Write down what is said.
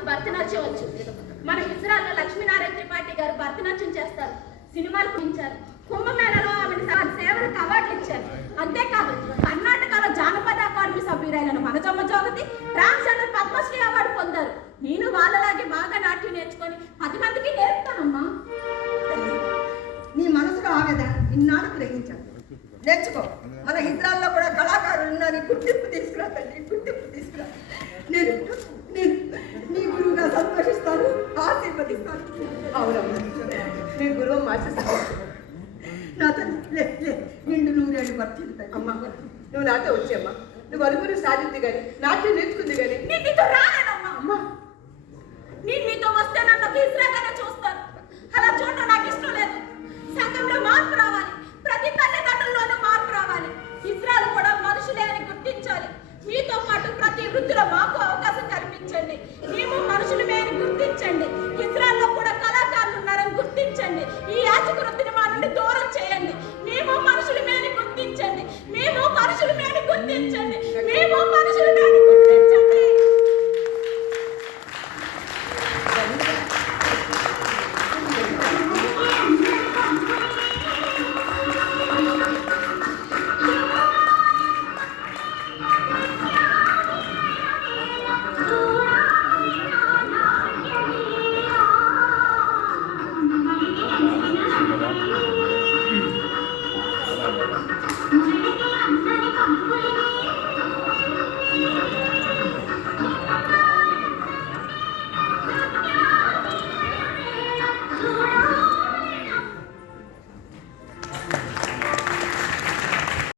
నాకు భరతనాట్యం వచ్చు. మన ఇజ్రాయల్లో లక్ష్మీనారాయణ త్రిపాఠి గారు భరతనాట్యం చేస్తారు. సినిమాలు కురించారు కుంభమేళలో ఆమెను సేవలకు అవార్డులు ఇచ్చారు. అంతేకాదు కర్ణాటకలో జానపద అకాడమీ సభ్యురైన మనజమ్మ జోగతి ట్రాన్స్జెండర్ పద్మశ్రీ అవార్డు పొందారు. నేను వాళ్ళలాగే బాగా నాట్యం నేర్చుకొని పది మందికి నేర్పుతానమ్మా. నీ మనసులో ఆవేదన ఇన్నాళ్ళు గ్రహించాను. నేర్చుకో. మన హిజ్రాల్లో కూడా కళాకారులు ఉన్నారు. గుర్తింపు తీసుకురా తల్లి అవునమ్మా. నేను గురువు ఆశిస్తాను నా తల్లి లే లే నిండు నూరేళ్ళు వర్తిల్తాయి అమ్మా. నువ్వు నాతో వచ్చేమ్మా నువ్వు అనుకుని సాధింది కానీ నాట్యం నేర్చుకుంది కానీ నేను నీతో రాలేనమ్మా. అమ్మా. నేను నీతో వస్తే నన్ను ఇజ్రాయల్గానే చూస్తాను అలా చూడటం నాకు ఇష్టం లేదు. సంఘంలో మార్పు రావాలి. ప్రతి తల్లిదండ్రుల్లోనూ మార్పు రావాలి. ఇజ్రాయల్ కూడా మనుషులే అని గుర్తించాలి. మీతో పాటు ప్రతి వృత్తిలో మాకు అవకాశం కల్పించండి. మేము చేయండి. ఈ యాచక వృత్తిని మా నుండి దూరం చేయండి. మేము మనుషుల అని గుర్తించండి. మేము మనుషులమే అని గుర్తించండి.